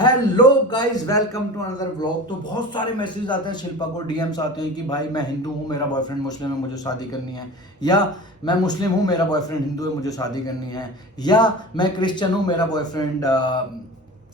Hello guys, welcome to another vlog. तो बहुत सारे मैसेज आते हैं, शिल्पा को डीएम्स आते हैं कि भाई मैं हिंदू हूँ, मेरा बॉयफ्रेंड मुस्लिम है, मुझे शादी करनी है। या मैं मुस्लिम हूँ, मेरा बॉयफ्रेंड हिंदू है, मुझे शादी करनी है। या मैं क्रिश्चियन हूँ, मेरा बॉयफ्रेंड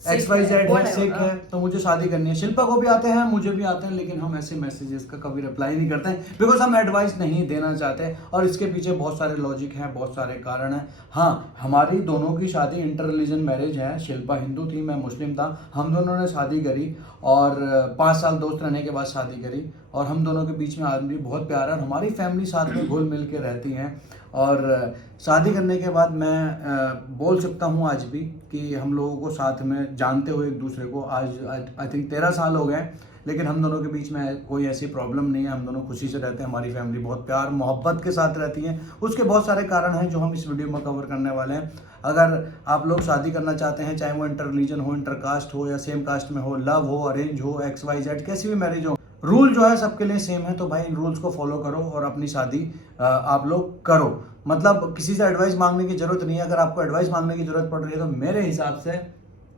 XYZ है, सिख है, तो मुझे शादी करनी है। शिल्पा को भी आते हैं, मुझे भी आते हैं, लेकिन हम ऐसे मैसेजेस का कभी रिप्लाई नहीं करते हैं बिकॉज हम एडवाइस नहीं देना चाहते। और इसके पीछे बहुत सारे लॉजिक हैं, बहुत सारे कारण हैं। हाँ, हमारी दोनों की शादी इंटर रिलीजन मैरिज है। शिल्पा हिंदू थी, मैं मुस्लिम था। हम दोनों ने शादी करी और 5 साल दोस्त रहने के बाद शादी करी। और हम दोनों के बीच में आदमी बहुत प्यार है और हमारी फैमिली साथ में घुल मिल के रहती हैं। और शादी करने के बाद मैं बोल सकता हूँ आज भी कि हम लोगों को साथ में जानते हुए एक दूसरे को आज आई थिंक 13 साल हो गए, लेकिन हम दोनों के बीच में कोई ऐसी प्रॉब्लम नहीं है। हम दोनों खुशी से रहते हैं, हमारी फैमिली बहुत प्यार मोहब्बत के साथ रहती है। उसके बहुत सारे कारण हैं जो हम इस वीडियो में कवर करने वाले हैं। अगर आप लोग शादी करना चाहते हैं, चाहे वो इंटर रिलीजन हो, इंटर कास्ट हो या सेम कास्ट में हो, लव हो, अरेंज हो, XYZ कैसी भी मैरिज हो, रूल जो है सबके लिए सेम है। तो भाई इन रूल्स को फॉलो करो और अपनी शादी आप लोग करो। मतलब किसी से एडवाइस मांगने की जरूरत नहीं है। अगर आपको एडवाइस मांगने की जरूरत पड़ रही है तो मेरे हिसाब से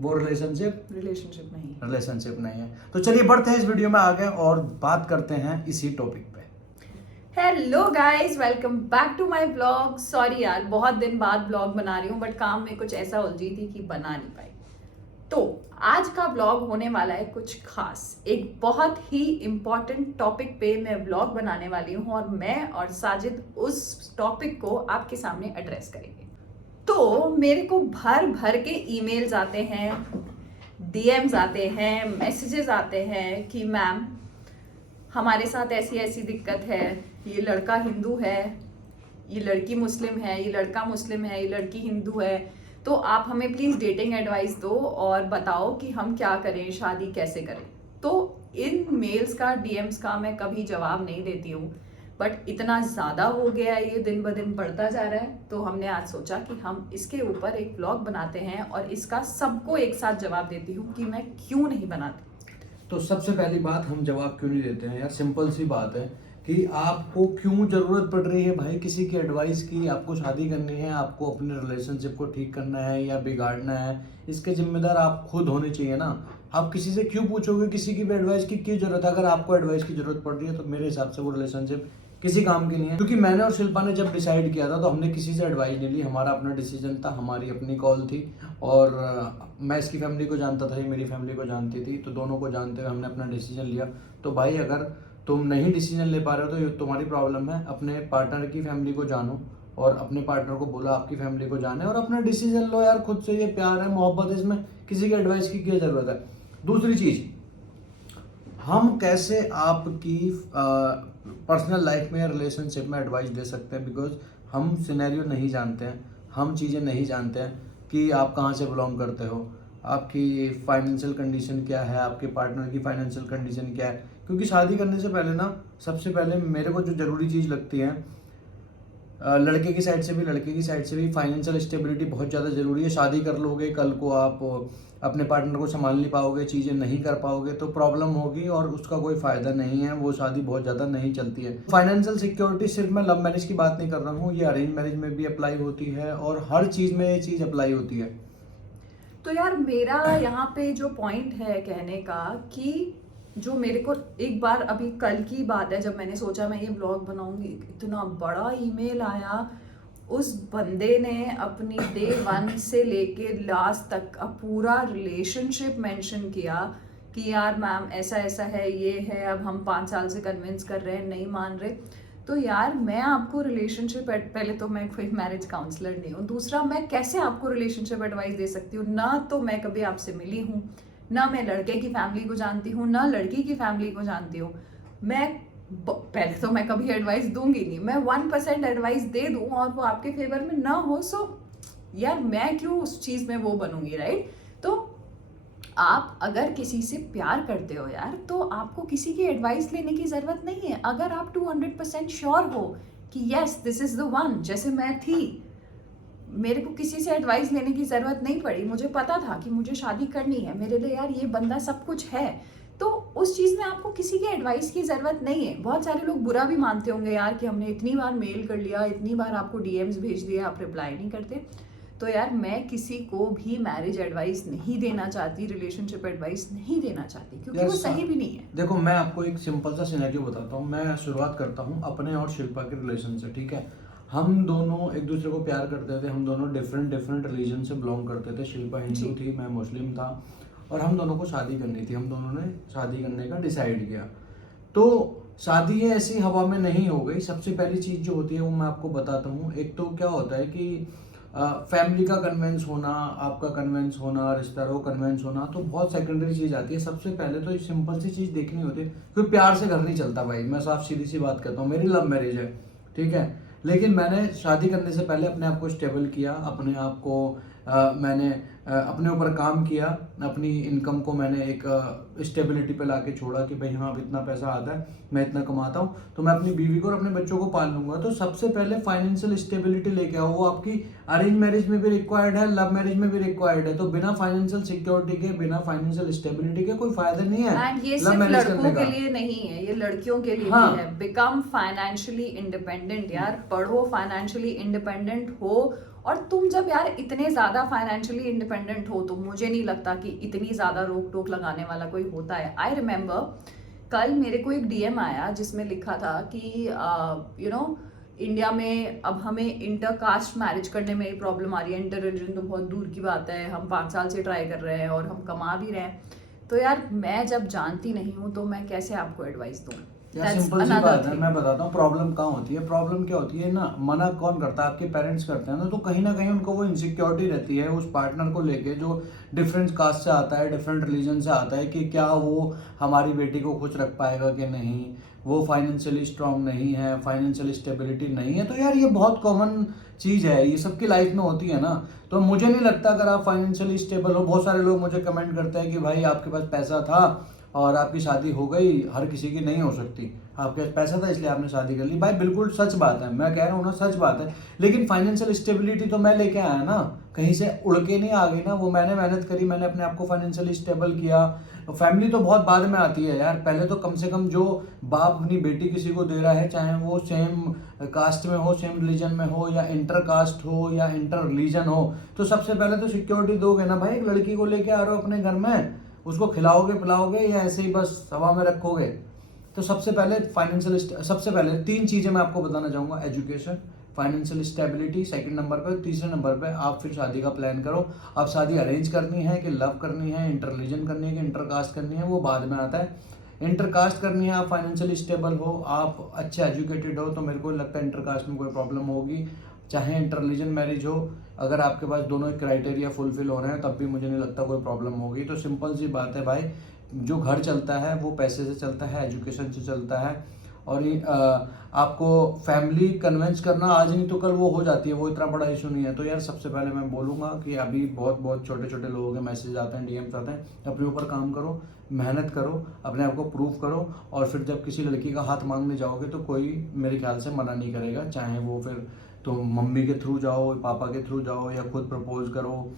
वो रिलेशनशिप नहीं है। तो चलिए बढ़ते हैं इस वीडियो में आगे और बात करते हैं इसी टॉपिक पे। Hello guys, welcome back to my blog. Sorry यार, बहुत दिन बाद ब्लॉग बना रही हूँ, बट काम में कुछ ऐसा उलझी थी कि बना नहीं पाई। तो आज का ब्लॉग होने वाला है कुछ खास, एक बहुत ही इम्पोर्टेंट टॉपिक पे मैं ब्लॉग बनाने वाली हूँ और मैं और साजिद उस टॉपिक को आपके सामने एड्रेस करेंगे। तो मेरे को भर भर के ईमेल्स आते हैं, डीएम्स आते हैं, मैसेजेस आते हैं कि मैम हमारे साथ ऐसी ऐसी दिक्कत है, ये लड़का हिंदू है, ये लड़की मुस्लिम है, ये लड़का मुस्लिम है, ये लड़की हिंदू है, तो आप हमें प्लीज़ डेटिंग एडवाइस दो और बताओ कि हम क्या करें, शादी कैसे करें। तो इन मेल्स का, डीएम्स का मैं कभी जवाब नहीं देती हूँ, बट इतना ज़्यादा हो गया है, ये दिन ब दिन बढ़ता जा रहा है। तो हमने आज सोचा कि हम इसके ऊपर एक ब्लॉग बनाते हैं और इसका सबको एक साथ जवाब देती हूँ कि मैं क्यों नहीं बनाती। तो सबसे पहली बात, हम जवाब क्यों नहीं देते हैं यार? सिंपल सी बात है कि आपको क्यों जरूरत पड़ रही है भाई किसी की एडवाइस की। आपको शादी करनी है, आपको अपने रिलेशनशिप को ठीक करना है या बिगाड़ना है, इसके जिम्मेदार आप खुद होने चाहिए ना। आप किसी से क्यों पूछोगे? किसी की भी एडवाइस की क्यों जरूरत है? अगर आपको एडवाइस की जरूरत पड़ रही है तो मेरे हिसाब से वो रिलेशनशिप किसी काम की नहीं है। क्योंकि मैंने और शिल्पा ने जब डिसाइड किया था तो हमने किसी से एडवाइस नहीं ली। हमारा अपना डिसीजन था, हमारी अपनी कॉल थी। और मैं इसकी फैमिली को जानता था, ये मेरी फैमिली को जानती थी, तो दोनों को जानते हुए हमने अपना डिसीजन लिया। तो भाई अगर तुम नहीं डिसीजन ले पा रहे हो तो ये तुम्हारी प्रॉब्लम है। अपने पार्टनर की फैमिली को जानो और अपने पार्टनर को बोला आपकी फैमिली को जाने और अपना डिसीजन लो यार खुद से। ये प्यार है, मोहब्बत है, इसमें किसी की एडवाइस की क्या जरूरत है? दूसरी चीज़, हम कैसे आपकी पर्सनल लाइफ में या रिलेशनशिप में एडवाइस दे सकते हैं? बिकॉज हम सिनेरियो नहीं जानते हैं, हम चीज़ें नहीं जानते हैं कि आप कहाँ से बिलोंग करते हो, आपकी फाइनेंशियल कंडीशन क्या है, आपके पार्टनर की फाइनेंशियल कंडीशन क्या है। क्योंकि शादी करने से पहले ना, सबसे पहले मेरे को जो ज़रूरी चीज़ लगती है, लड़के की साइड से भी लड़के की साइड से भी फाइनेंशियल स्टेबिलिटी बहुत ज़्यादा ज़रूरी है। शादी कर लोगे, कल को आप अपने पार्टनर को संभाल नहीं पाओगे, चीज़ें नहीं कर पाओगे तो प्रॉब्लम होगी और उसका कोई फ़ायदा नहीं है, वो शादी बहुत ज़्यादा नहीं चलती है। फाइनेंशियल सिक्योरिटी सिर्फ मैं लव मैरिज की बात नहीं कर रहा हूँ, ये अरेंज मैरिज में भी अप्लाई होती है और हर चीज़ में ये चीज़ अप्लाई होती है। तो यार मेरा यहाँ पे जो पॉइंट है कहने का कि जो मेरे को एक बार, अभी कल की बात है, जब मैंने सोचा मैं ये ब्लॉग बनाऊंगी, इतना बड़ा ईमेल आया। उस बंदे ने अपनी डे 1 से लेके लास्ट तक का पूरा रिलेशनशिप मेंशन किया कि यार मैम ऐसा ऐसा है, ये है, अब हम 5 साल से कन्विंस कर रहे हैं, नहीं मान रहे। तो यार मैं आपको रिलेशनशिप, पहले तो मैं कोई मैरिज काउंसलर नहीं हूँ, दूसरा मैं कैसे आपको रिलेशनशिप एडवाइस दे सकती हूँ? ना तो मैं कभी आपसे मिली हूँ, ना मैं लड़के की फैमिली को जानती हूँ, ना लड़की की फैमिली को जानती हूँ। पहले तो मैं कभी एडवाइस दूंगी नहीं। मैं 1% एडवाइस दे दूँ और वो आपके फेवर में ना हो, सो यार मैं क्यों उस चीज़ में वो बनूंगी, राइट? तो आप अगर किसी से प्यार करते हो यार, तो आपको किसी की एडवाइस लेने की ज़रूरत नहीं है। अगर आप 200% श्योर हो कि yes this is the one, जैसे मैं थी, मेरे को किसी से एडवाइस लेने की ज़रूरत नहीं पड़ी। मुझे पता था कि मुझे शादी करनी है, मेरे लिए यार ये बंदा सब कुछ है। तो उस चीज़ में आपको किसी की एडवाइस की ज़रूरत नहीं है। बहुत सारे लोग बुरा भी मानते होंगे यार कि हमने इतनी बार मेल कर लिया, इतनी बार आपको डीएम्स भेज दिया, आप रिप्लाई नहीं करते। तो यार मैं किसी को भी मैरिज एडवाइस नहीं देना चाहती, रिलेशनशिप एडवाइस नहीं देना चाहती, क्योंकि वो सही भी नहीं है। देखो मैं आपको एक सिंपल सा सिनेरियो बताता हूँ। मैं शुरुआत करता हूँ अपने और शिल्पा के रिलेशन से, ठीक है। हम दोनों एक दूसरे को प्यार करते थे, हम दोनों डिफरेंट डिफरेंट रिलीजन से बिलोंग करते थे। शिल्पा हिंदू थी, मैं मुस्लिम था, और हम दोनों को शादी करनी थी। हम दोनों ने शादी करने का डिसाइड किया। तो शादी ये ऐसी हवा में नहीं हो गई। सबसे पहली चीज़ जो होती है वो मैं आपको बताता हूँ। एक तो क्या होता है कि फैमिली का कन्वेंस होना, आपका कन्वेंस होना, रिश्तेदारों का कन्वेंस होना तो बहुत सेकेंडरी चीज़ आती है। सबसे पहले तो ये सिंपल सी चीज़ देखनी होती है, क्योंकि प्यार से घर नहीं चलता भाई। मैं साफ सीधी सी बात कहता हूँ, मेरी लव मैरिज है, ठीक है। लेकिन मैंने शादी करने से पहले अपने आप को स्टेबल किया, अपने आप को मैंने अपने ऊपर काम किया, अपनी इनकम को मैंने एक स्टेबिलिटी पे लाके छोड़ा कि भाई हाँ अब इतना पैसा आता है, मैं इतना कमाता हूँ, तो मैं अपनी बीवी को और अपने बच्चों को पाल लूंगा। तो सबसे पहले फाइनेंशियल स्टेबिलिटी लेके आओ। वो आपकी अरेंज मैरिज में भी रिक्वायर्ड है, लव मैरिज में भी रिक्वायर्ड है। तो बिना फाइनेंशियल सिक्योरिटी के, बिना फाइनेंशियल स्टेबिलिटी के कोई फायदा नहीं है। एंड ये लव सिर्फ मैरिज लड़कों करने के का लिए नहीं है, ये लड़कियों के लिए हाँ। भी है। बिकम फाइनेंशियली इंडिपेंडेंट यार, पढ़ो, फाइनेंशियली इंडिपेंडेंट हो। और तुम जब यार इतने ज्यादा फाइनेंशियली इंडिपेंडेंट हो तो मुझे नहीं लगता कि इतनी ज्यादा रोक टोक लगाने वाला कोई होता है। आई रिमेम्बर कल मेरे को एक डीएम आया जिसमें लिखा था कि इंडिया में अब हमें इंटर कास्ट मैरिज करने में ही प्रॉब्लम आ रही है। इंटर रिलीजन तो बहुत दूर की बात है, हम 5 साल से ट्राई कर रहे हैं और हम कमा भी रहे हैं। तो यार मैं जब जानती नहीं हूँ तो मैं कैसे आपको एडवाइस दूँ? यार सिंपल सी बात है, मैं बताता हूँ प्रॉब्लम कहाँ होती है। प्रॉब्लम क्या होती है ना, मना कौन करता है? आपके पेरेंट्स करते हैं ना। तो कहीं ना कहीं उनको वो इनसिक्योरिटी रहती है उस पार्टनर को लेके जो डिफरेंट कास्ट से आता है, डिफरेंट रिलीजन से आता है, कि क्या वो हमारी बेटी को खुश रख पाएगा कि नहीं, वो फाइनेंशियली स्ट्रांग नहीं है, फाइनेंशियल स्टेबिलिटी नहीं है। तो यार ये बहुत कॉमन चीज़ है, ये सबकी लाइफ में होती है ना। तो मुझे नहीं लगता अगर आप फाइनेंशियली स्टेबल हो। बहुत सारे लोग मुझे कमेंट करते हैं कि भाई आपके पास पैसा था और आपकी शादी हो गई, हर किसी की नहीं हो सकती। आपके पास पैसा था इसलिए आपने शादी कर ली। भाई बिल्कुल सच बात है, मैं कह रहा हूँ ना, सच बात है। लेकिन फाइनेंशियल स्टेबिलिटी तो मैं लेके आया ना, कहीं से उड़ के नहीं आ गई ना। वो मैंने मेहनत करी, मैंने अपने आप को फाइनेंशियली स्टेबल किया। फैमिली तो बहुत बाद में आती है यार। पहले तो कम से कम जो बाप अपनी बेटी किसी को दे रहा है, चाहे वो सेम कास्ट में हो, सेम रिलीजन में हो, या इंटर कास्ट हो या इंटर रिलीजन हो, तो सबसे पहले तो सिक्योरिटी दोगे ना भाई। एक लड़की को लेके आ रहे हो अपने घर में, उसको खिलाओगे पिलाओगे या ऐसे ही बस हवा में रखोगे? तो सबसे पहले 3 चीज़ें मैं आपको बताना चाहूँगा। Education, financial stability second number पे, तीसरे नंबर पे आप फिर शादी का प्लान करो। आप शादी अरेंज करनी है कि लव करनी है, इंटर रिलीजन करनी है कि इंटर कास्ट करनी है, वो बाद में आता है। इंटर कास्ट करनी है, आप फाइनेंशियली स्टेबल हो, आप अच्छे एजुकेटेड हो, तो मेरे को लगता है इंटर कास्ट में कोई प्रॉब्लम होगी। चाहे इंटर रिलीजन मैरिज हो, अगर आपके पास दोनों क्राइटेरिया फुलफिल हो रहे हैं तब भी मुझे नहीं लगता कोई प्रॉब्लम होगी। तो सिंपल सी बात है भाई, जो घर चलता है वो पैसे से चलता है, एजुकेशन से चलता है। और ये आपको फैमिली कन्विंस करना आज नहीं तो कल वो हो जाती है, वो इतना बड़ा इशू नहीं है। तो यार सबसे पहले मैं बोलूँगा कि अभी बहुत बहुत छोटे छोटे लोगों के मैसेज आते हैं, डीएम्स आते हैं, अपने ऊपर काम करो, मेहनत करो, अपने आप को प्रूव करो। और फिर जब किसी लड़की का हाथ मांगने जाओगे तो कोई मेरे ख्याल से मना नहीं करेगा। चाहे वो फिर तो मम्मी के थ्रू जाओ, पापा के थ्रू जाओ, या खुद प्रपोज करो,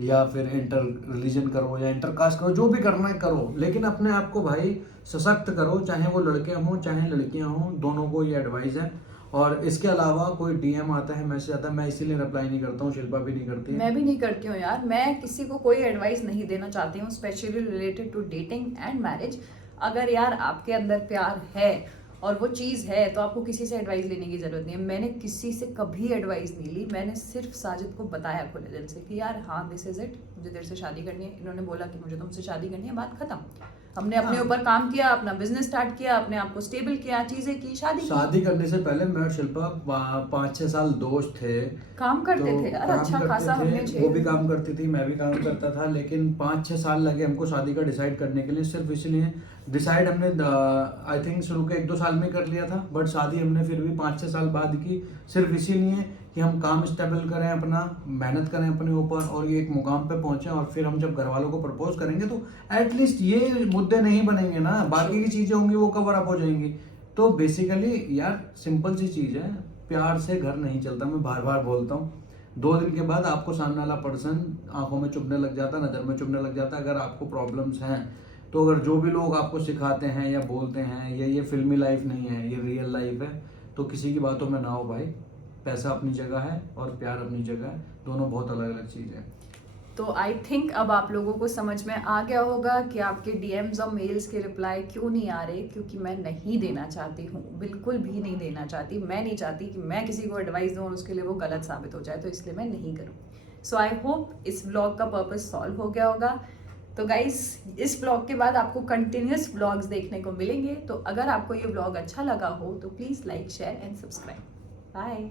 या फिर इंटर रिलीजन करो, या इंटर कास्ट करो, जो भी करना है करो। लेकिन अपने आप को भाई सशक्त करो, चाहे वो लड़के हों चाहे लड़कियां हों, दोनों को ये एडवाइस है। और इसके अलावा कोई डीएम आता है, मैसेज आता है, मैं इसीलिए रिप्लाई नहीं करता हूँ, शिल्पा भी नहीं करती है। मैं भी नहीं करती हूँ यार। मैं किसी को कोई एडवाइस नहीं देना चाहती हूँ, specially related to dating and marriage. अगर यार आपके अंदर प्यार है और वो चीज़ है तो आपको किसी से एडवाइस लेने की ज़रूरत नहीं है। मैंने किसी से कभी एडवाइस नहीं ली। मैंने सिर्फ साजिद को बताया खुले दिल से कि यार हाँ दिस इज़ इट, मुझे तेरे से शादी करनी है। इन्होंने बोला कि मुझे तुमसे शादी करनी है, बात खत्म। हमने अपने ऊपर काम किया, अपना बिजनेस स्टार्ट किया, अपने आप को स्टेबल किया, चीजें की, शादी करने से पहले मैं और शिल्पा 5-6 साल दोस्त थे, काम करते तो थे यार, काम अच्छा करते खासा। थे, हमने वो भी काम करती थी, मैं भी काम करता था। लेकिन 5-6 साल लगे हमको शादी का डिसाइड करने के लिए। सिर्फ इसलिए डिसाइड हमने आई थिंक शुरू के 1-2 साल में कर लिया था, बट शादी हमने फिर भी 5-6 साल बाद की, सिर्फ इसीलिए कि हम काम स्टेबल करें, अपना मेहनत करें अपने ऊपर, और ये एक मुकाम पे पहुंचे। और फिर हम जब घर वालों को प्रपोज करेंगे तो एटलीस्ट ये मुद्दे नहीं बनेंगे ना, बाकी की चीजें होंगी वो कवर अप हो जाएंगी। तो बेसिकली यार सिंपल सी चीज है, प्यार से घर नहीं चलता। मैं बार बार बोलता हूँ, 2 दिन के बाद आपको सामने वाला पर्सन आंखों में चुभने लग जाता, नजर में चुभने लग जाता। अगर आपको प्रॉब्लम्स हैं तो अगर जो भी लोग आपको सिखाते हैं या बोलते हैं ये फिल्मी लाइफ नहीं है, ये रियल लाइफ है, तो किसी की बातों में ना हो भाई। पैसा अपनी जगह है और प्यार अपनी जगह है, दोनों बहुत अलग अलग चीज़ें हैं। तो आई थिंक अब आप लोगों को समझ में आ गया होगा कि आपके डीएम्स और मेल्स के रिप्लाई क्यों नहीं आ रहे, क्योंकि मैं नहीं देना चाहती हूँ, बिल्कुल भी नहीं देना चाहती। मैं नहीं चाहती कि मैं किसी को एडवाइस दूँ और उसके लिए वो गलत साबित हो जाए, तो इसलिए मैं नहीं करूँ। सो आई होप इस व्लॉग का पर्पस सॉल्व हो गया होगा। तो गाइस, इस व्लॉग के बाद आपको कंटिन्यूस व्लॉग्स देखने को मिलेंगे। तो अगर आपको ये व्लॉग अच्छा लगा हो तो please like, share and subscribe. Bye.